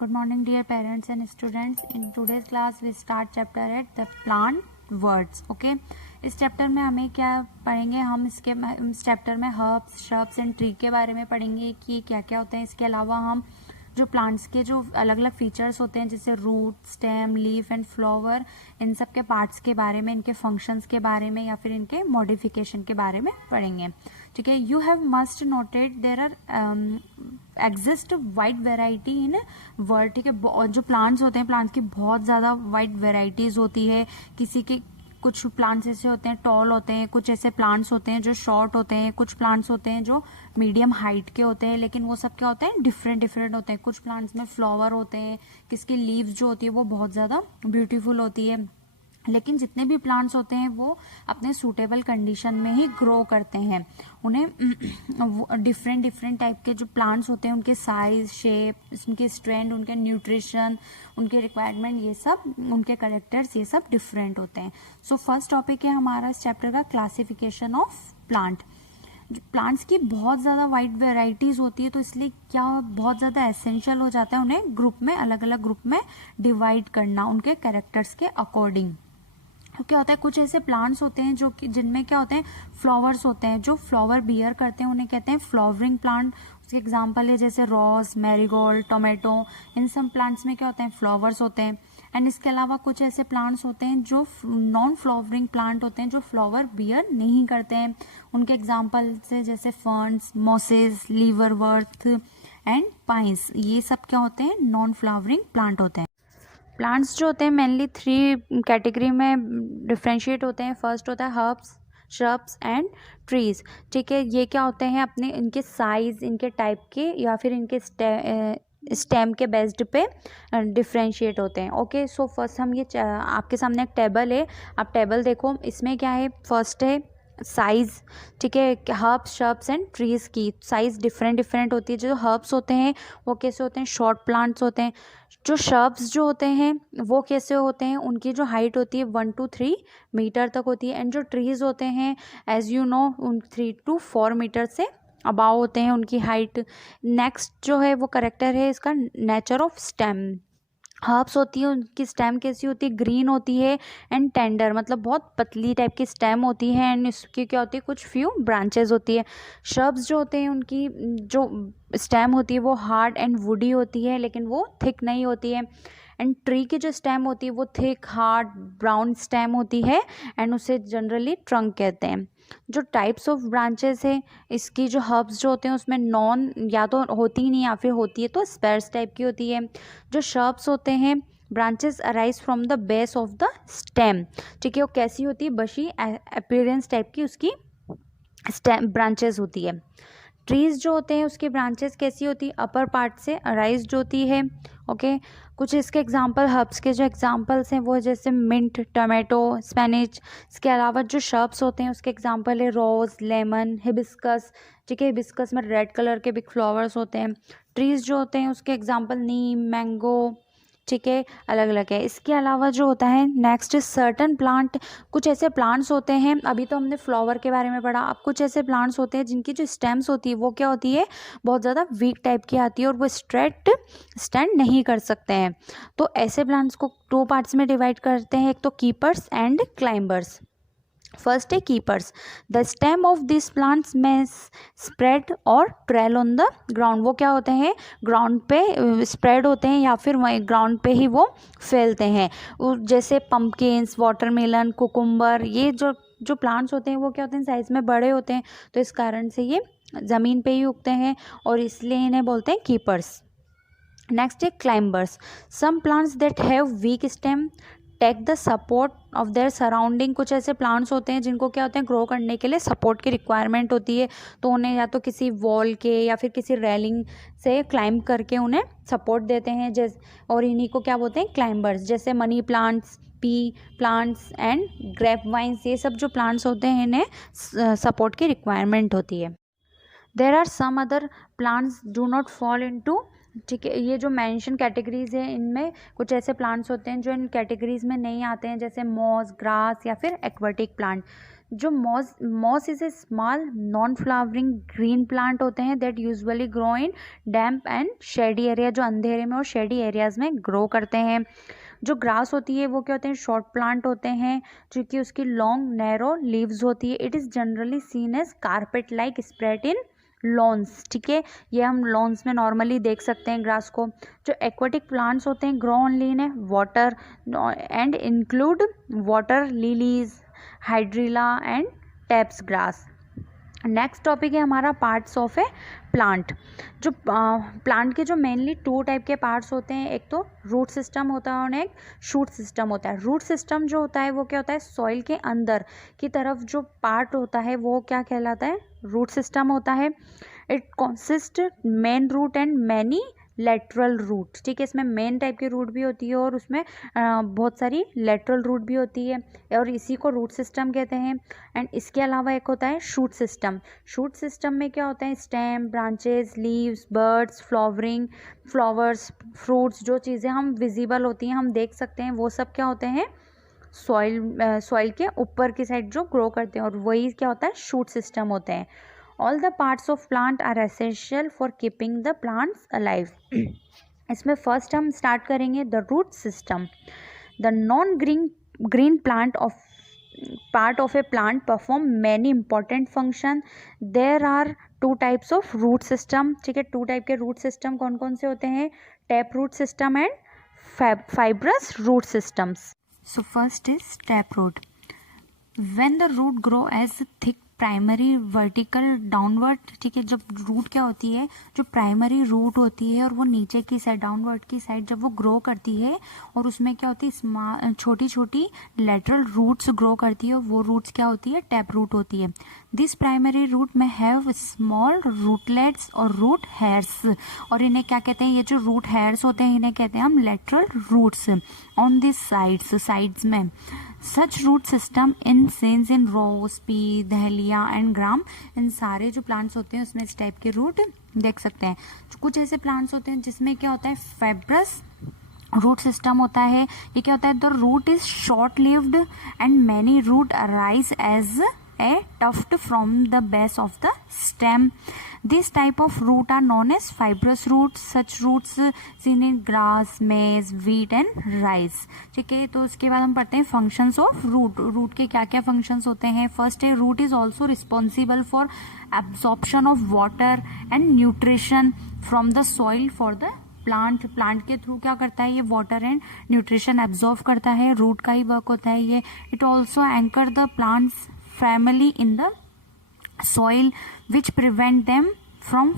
Good morning dear parents and students. In today's class we start chapter at the plant words. Okay, इस chapter में हमें क्या पढ़ेंगे, हम इस चैप्टर में हर्ब्स, श्रब्स एंड ट्री के बारे में पढ़ेंगे कि क्या क्या होते हैं। इसके अलावा हम जो प्लांट्स के जो अलग अलग फीचर्स होते हैं जैसे root, stem, leaf and flower, इन सब के पार्ट्स के बारे में, इनके फंक्शंस के बारे में या फिर इनके मॉडिफिकेशन के बारे में पढ़ेंगे। ठीक है, you have must noted there are exist wide variety in world. ठीक है, जो प्लांट्स होते हैं, प्लांट्स की बहुत ज़्यादा वाइड वेराइटीज़ होती है। किसी के कुछ प्लांट्स ऐसे होते हैं टॉल होते हैं, कुछ ऐसे प्लांट्स होते हैं जो शॉर्ट होते हैं, कुछ प्लांट्स होते हैं जो मीडियम हाइट के होते हैं, लेकिन वो सब क्या होते हैं, डिफरेंट डिफरेंट होते हैं। कुछ प्लांट्स में फ्लावर होते हैं, किसकी लीव्स जो होती है वो बहुत ज़्यादा ब्यूटीफुल होती है। लेकिन जितने भी प्लांट्स होते हैं वो अपने सूटेबल कंडीशन में ही ग्रो करते हैं। उन्हें डिफरेंट डिफरेंट टाइप के जो प्लांट्स होते हैं उनके साइज, शेप, उनके स्ट्रेंथ, उनके न्यूट्रिशन, उनके रिक्वायरमेंट, ये सब उनके करेक्टर्स, ये सब डिफरेंट होते हैं। सो फर्स्ट टॉपिक है हमारा इस चैप्टर का क्लासिफिकेशन ऑफ प्लांट। प्लांट्स की बहुत ज़्यादा वाइड वेराइटीज़ होती है, तो इसलिए क्या बहुत ज़्यादा एसेंशियल हो जाता है उन्हें ग्रुप में, अलग अलग ग्रुप में डिवाइड करना उनके कैरेक्टर्स के अकॉर्डिंग। क्या होता है, कुछ ऐसे प्लांट्स होते हैं जो कि जिनमें क्या होते हैं, फ्लावर्स होते हैं, जो फ्लावर बियर करते हैं उन्हें कहते हैं फ्लावरिंग प्लांट। उसके एग्जांपल है जैसे रोज, मैरीगोल्ड, टोमेटो, इन सब प्लांट्स में क्या होते हैं, फ्लावर्स होते हैं। एंड इसके अलावा कुछ ऐसे प्लांट्स होते हैं जो नॉन फ्लावरिंग प्लांट होते हैं, जो फ्लावर बियर नहीं करते हैं। उनके एग्जाम्पल से जैसे फर्न्स, मॉसेस, लीवरवर्थ एंड पाइन्स, ये सब क्या होते हैं, नॉन फ्लावरिंग प्लांट होते हैं। प्लांट्स जो होते हैं मेनली 3 कैटेगरी में डिफ्रेंशिएट होते हैं। फर्स्ट होता है हर्ब्स, श्रब्स एंड ट्रीज। ठीक है, ये क्या होते हैं, अपने इनके साइज, इनके टाइप के या फिर इनके स्टेम के बेस्ड पे डिफ्रेंशिएट होते हैं। ओके, सो फर्स्ट हम ये आपके सामने एक टेबल है, आप टेबल देखो, इसमें क्या है, फर्स्ट है साइज। ठीक है, हर्ब्स, श्रब्स एंड ट्रीज की साइज डिफरेंट डिफरेंट होती है। जो हर्ब्स होते हैं वो कैसे होते हैं, शॉर्ट प्लांट्स होते हैं। जो श्रब्स जो होते हैं वो कैसे होते हैं, उनकी जो हाइट होती है 1 to 3 मीटर तक होती है। एंड जो ट्रीज होते हैं एज यू नो उन 3 to 4 मीटर से अबाव होते हैं उनकी हाइट। नेक्स्ट जो है वो करेक्टर है इसका नेचर ऑफ स्टेम। हर्ब्स होती है, उनकी स्टेम कैसी होती है, ग्रीन होती है एंड टेंडर, मतलब बहुत पतली टाइप की स्टेम होती है एंड इसकी क्या होती है, कुछ फ्यू ब्रांचेस होती है। श्रब्स जो होते हैं उनकी जो स्टेम होती है वो हार्ड एंड वुडी होती है, लेकिन वो थिक नहीं होती है। एंड ट्री की जो स्टेम होती है वो थिक, हार्ड, ब्राउन स्टेम होती है एंड उसे जनरली ट्रंक कहते हैं। जो टाइप्स ऑफ ब्रांचेस है इसकी, जो हर्ब्स जो होते हैं उसमें नॉन या तो होती ही नहीं या फिर होती है तो स्पेर्स टाइप की होती है। जो श्रब्स होते हैं, branches arise from the base of the stem. ठीक है, वो कैसी होती है, बशी अपीयरेंस टाइप की उसकी स्टेम ब्रांचेस होती है। ट्रीज जो होते हैं उसकी ब्रांचेस कैसी होती है, अपर पार्ट से अराइज्ड होती है। ओके, कुछ इसके एग्जांपल, हर्ब्स के जो एग्जांपल्स हैं वो जैसे मिंट, टोमेटो, स्पेनिच। इसके अलावा जो श्रब्स होते हैं उसके एग्जांपल है रोज, लेमन, हिबिस्कस। ठीक है, हिबिस्कस में रेड कलर के बिग फ्लावर्स होते हैं। ट्रीज जो होते हैं उसके एग्जांपल नीम, मैंगो। ठीक है, अलग अलग है। इसके अलावा जो होता है नेक्स्ट सर्टन प्लांट, कुछ ऐसे प्लांट्स होते हैं, अभी तो हमने फ्लावर के बारे में पढ़ा, अब कुछ ऐसे प्लांट्स होते हैं जिनकी जो स्टेम्स होती है वो क्या होती है, बहुत ज़्यादा वीक टाइप की आती है और वो स्ट्रेट स्टैंड नहीं कर सकते हैं। तो ऐसे प्लांट्स को 2 पार्ट्स में डिवाइड करते हैं, एक तो कीपर्स एंड क्लाइंबर्स। फर्स्ट है keepers. The stem of this plants में स्प्रेड और ट्रेल ऑन द ग्राउंड। वो क्या होते हैं, ग्राउंड पे स्प्रेड होते हैं या फिर वहीं ग्राउंड पे ही वो फैलते हैं। जैसे पम्पकिन्स, वाटरमेलन, कुकुम्बर, ये जो प्लांट्स होते हैं वो क्या होते हैं, साइज में बड़े होते हैं, तो इस कारण से ये ज़मीन पे ही उगते हैं और इसलिए इन्हें बोलते हैं कीपर्स। नेक्स्ट है climbers. Some plants that have weak stem take the support of their surrounding. कुछ ऐसे प्लांट्स होते हैं जिनको क्या होते हैं, ग्रो करने के लिए सपोर्ट की रिक्वायरमेंट होती है, तो उन्हें या तो किसी वॉल के या फिर किसी रेलिंग से क्लाइंब करके उन्हें सपोर्ट देते हैं, जैसे, और इन्हीं को क्या बोलते हैं, क्लाइंबर्स। जैसे money plants, pea plants and grape vines, ये सब जो प्लांट्स होते हैं इन्हें सपोर्ट की रिक्वायरमेंट होती है। There are some other plants do not fall into. ठीक है, ये जो मेंशन कैटेगरीज है इनमें कुछ ऐसे प्लांट्स होते हैं जो इन कैटेगरीज में नहीं आते हैं, जैसे मॉस, ग्रास या फिर एक्वाटिक प्लांट। जो moss is a small non flowering green plant होते हैं that usually grow in damp and shady area, जो अंधेरे में और शेडी एरियाज में ग्रो करते हैं। जो ग्रास होती है वो क्या होते हैं, शॉर्ट प्लांट होते हैं, जो कि उसकी लॉन्ग नैरो लीव्स होती है। It is generally seen as carpet like spread in lawns, ठीक है, ये हम लॉन्स में नॉर्मली देख सकते हैं ग्रास को। जो एक्वाटिक प्लांट्स होते हैं grow only in water and include water lilies, hydrilla and taps grass. Next topic है हमारा पार्ट्स ऑफ ए प्लांट। जो प्लांट के जो मेनली 2 टाइप के पार्ट्स होते हैं, एक तो रूट सिस्टम होता है और एक शूट सिस्टम होता है। रूट सिस्टम जो होता है वो क्या होता है, सॉइल के अंदर की तरफ जो पार्ट होता है वो क्या कहलाता है, रूट सिस्टम होता है। It consist main root and many lateral root, ठीक है, इसमें मेन टाइप की रूट भी होती है और उसमें बहुत सारी लेटरल रूट भी होती है और इसी को रूट सिस्टम कहते हैं। एंड इसके अलावा एक होता है शूट सिस्टम। शूट सिस्टम में क्या होता है, stem, branches, leaves, birds, flowering, flowers, fruits, जो चीज़ें हम विजिबल होती हैं, हम देख सकते हैं, वो सब क्या होते हैं, सॉइल के ऊपर की साइड जो ग्रो करते हैं, और वही क्या होता है, शूट सिस्टम होते हैं। All the parts of plant are essential for keeping the plants alive. इसमें फर्स्ट हम स्टार्ट करेंगे the root system. The non green part of a plant perform many important function. There are 2 types of root system, ठीक है, 2 type के root system कौन कौन से होते हैं, tap root system and fibrous root systems. So first is tap root. When the root grow as thick primary vertical downward, ठीक है, जब रूट क्या होती है, जो प्राइमरी रूट होती है और वो नीचे की साइड डाउनवर्ड की साइड जब वो ग्रो करती है और उसमें क्या होती है, छोटी छोटी लेटरल रूट्स ग्रो करती है, वो रूट्स क्या होती है, टैप रूट होती है। दिस प्राइमरी रूट में हैव स्मॉल रूटलेट्स और रूट हेयर्स, और इन्हें क्या कहते हैं, ये जो रूट हेयर्स होते हैं इन्हें कहते हैं हम lateral roots on this sides में। Such root system in seen in rose, pea, dahlia and gram, इन सारे जो प्लांट्स होते हैं उसमें इस टाइप के रूट देख सकते हैं। कुछ ऐसे प्लांट्स होते हैं जिसमें क्या होता है, फाइब्रस रूट सिस्टम होता है। ये क्या होता है, the root is short lived and many root arise as a tuft from the base of the stem. This type of root are known as fibrous roots. Such roots seen in grass, maize, wheat and rice. ठीक है, तो उसके बाद हम पढ़ते हैं functions of root. Root के क्या क्या functions होते हैं। फर्स्ट है, root is also responsible for absorption of water and nutrition from the soil for the plant के थ्रू क्या करता है, ये वाटर एंड न्यूट्रिशन एब्जॉर्व करता है, रूट का ही वर्क होता है ये। It also anchor the plants firmly in the soil which prevent them from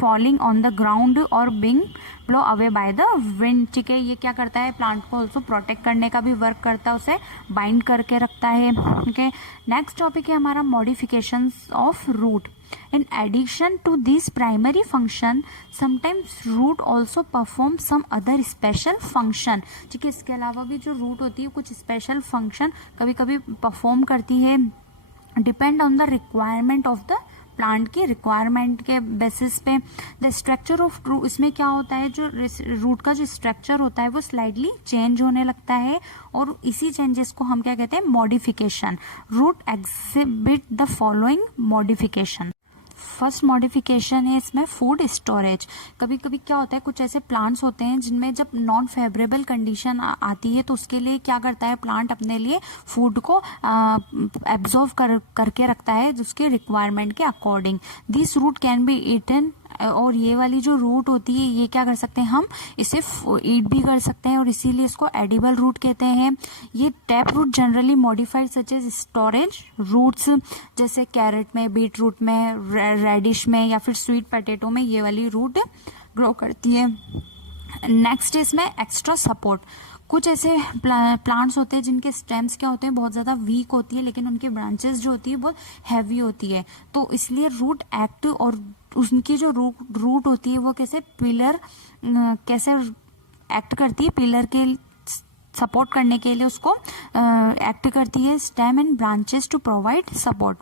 falling on the ground और being blow away by the wind, ठीक है, ये क्या करता है, प्लांट को ऑल्सो प्रोटेक्ट करने का भी वर्क करता है, उसे बाइंड करके रखता है। ओके, नेक्स्ट टॉपिक है हमारा modifications of root. In addition to these primary function, sometimes root also perform some other special function, ठीक है, इसके अलावा भी जो रूट होती है कुछ स्पेशल फंक्शन कभी कभी परफॉर्म करती है, depend on the requirement of the plant की रिक्वायरमेंट के बेसिस पे। द स्ट्रक्चर ऑफ रूट, इसमें क्या होता है, जो रूट का जो स्ट्रक्चर होता है वो स्लाइडली चेंज होने लगता है और इसी चेंजेस को हम क्या कहते हैं, modification. Root exhibit the following modification. First modification है इसमें फूड स्टोरेज। कभी कभी क्या होता है, कुछ ऐसे प्लांट्स होते हैं जिनमें जब नॉन फेवरेबल कंडीशन आती है तो उसके लिए क्या करता है, प्लांट अपने लिए फूड को एब्जॉर्व करके रखता है उसके रिक्वायरमेंट के according. This root can be eaten, और ये वाली जो रूट होती है ये क्या कर सकते हैं, हम इसे ईट भी कर सकते हैं और इसीलिए इसको एडिबल रूट कहते हैं। ये tap root generally modified such as storage roots, जैसे कैरेट में, बीट रूट में, रेडिश में या फिर स्वीट पोटैटो में ये वाली रूट ग्रो करती है। नेक्स्ट इसमें एक्स्ट्रा सपोर्ट। कुछ ऐसे प्लांट्स होते हैं जिनके स्टेम्स क्या होते हैं, बहुत ज़्यादा वीक होती है, लेकिन उनकी ब्रांचेस जो होती है बहुत हैवी होती है, तो इसलिए रूट एक्ट और उनकी जो रूट होती है वो कैसे पिलर कैसे एक्ट करती है, पिलर के सपोर्ट करने के लिए उसको एक्ट करती है, stem and branches to provide support.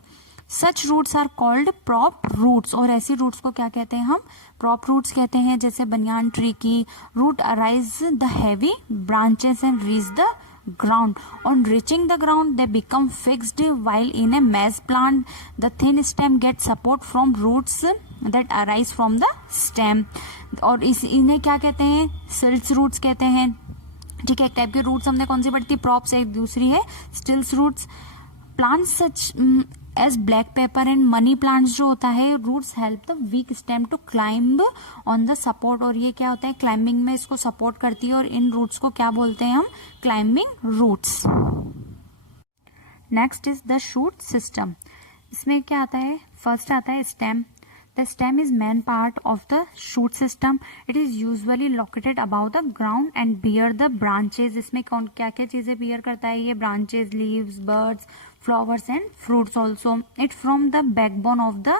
Such roots are called prop roots, और ऐसी रूट्स को क्या कहते हैं, हम प्रॉप रूट्स कहते हैं। जैसे बनियान ट्री की root arise the heavy branches and reach the ground. On reaching the ground, they become fixed, while in a maize plant, the thin stem gets support from roots that arise from the stem. और इन्हें क्या कहते हैं? सिल्स roots कहते हैं. ठीक है, एक टाइप के रूट्स हमने कौन सी पढ़ती? प्रॉप्स. एक दूसरी है stilts roots. Plants such as black pepper and money plants जो होता है, roots help the weak stem to climb on the support. और ये क्या होता है? क्लाइंबिंग में इसको सपोर्ट करती है, और इन रूट्स को क्या बोलते हैं हम? Climbing roots. Next is the shoot system. इसमें क्या आता है? फर्स्ट आता है stem. The stem is main part of the shoot system. It is usually located above the ground and bear the branches. इसमें कौन क्या क्या चीजें bear करता है? ये branches, leaves, buds, flowers and fruits also. It from the backbone of the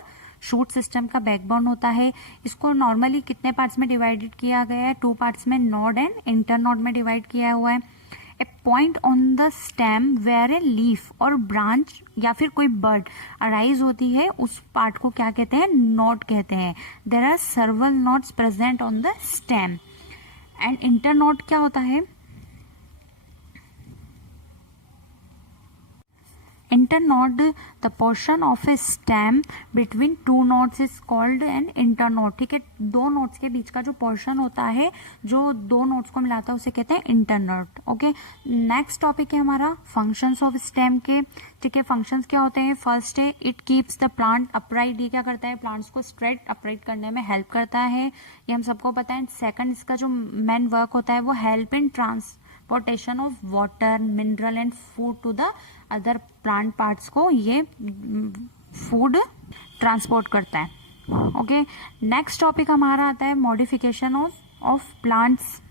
shoot system का backbone होता है. इसको normally कितने parts में divided किया गया है? 2 parts में node and internode में divide किया हुआ है. A point on the stem where a leaf और branch या फिर कोई bird arise होती है, उस part को क्या कहते हैं? node कहते हैं. There are several nodes present on the stem. And internode क्या होता है? Internode, the portion of a stem between two nodes is called an internode. ठीक है, दो नोड्स के बीच का जो पोर्शन होता है, जो दो नोड्स को मिलाता है, उसे कहते हैं इंटरनोड. ओके, नेक्स्ट टॉपिक है हमारा फंक्शंस ऑफ स्टेम के. ठीक है, फंक्शंस क्या होते हैं? फर्स्ट है it keeps the plant upright. ये क्या करता है? प्लांट्स को स्ट्रेट अपराइट करने में हेल्प करता है, ये हम सबको पता है. सेकंड, इसका जो मेन वर्क होता है वो help in transportation of water, mineral and food to the other plant parts को ये फूड ट्रांसपोर्ट करता है. ओके, नेक्स्ट टॉपिक हमारा आता है modification of plants.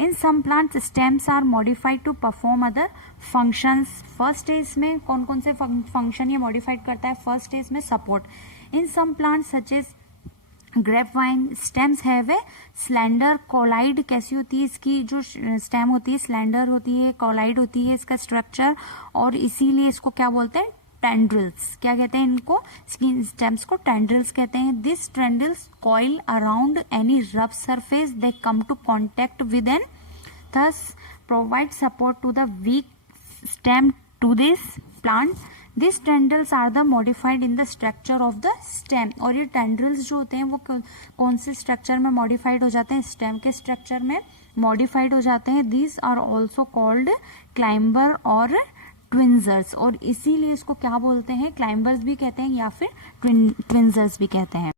In some plants stems are modified to perform other functions. First है इसमें कौन कौन से फंक्शन ये मॉडिफाइड करता है? फर्स्ट है इसमें support. In some plants such as grapevine stems have a slender coiled. कैसी होती है इसकी जो स्टेम होती है? स्लेंडर होती है, कॉलाइड होती है इसका स्ट्रक्चर, और इसीलिए इसको क्या बोलते हैं? टेंड्रिल्स. क्या कहते हैं इनको? स्टेम्स को टेंड्रिल्स कहते हैं. This tendrils coil around any rough surface they come to contact with an, thus provide support to the weak stem to this plant. This tendrils are the modified in the structure of the stem. और ये tendrils जो होते हैं वो कौन से structure में modified हो जाते हैं? स्टेम के स्ट्रक्चर में मॉडिफाइड हो जाते हैं. These are also called climber और ट्विंजर्स. और इसीलिए इसको क्या बोलते हैं? क्लाइंबर्स भी कहते हैं या फिर ट्विंजर्स भी कहते हैं.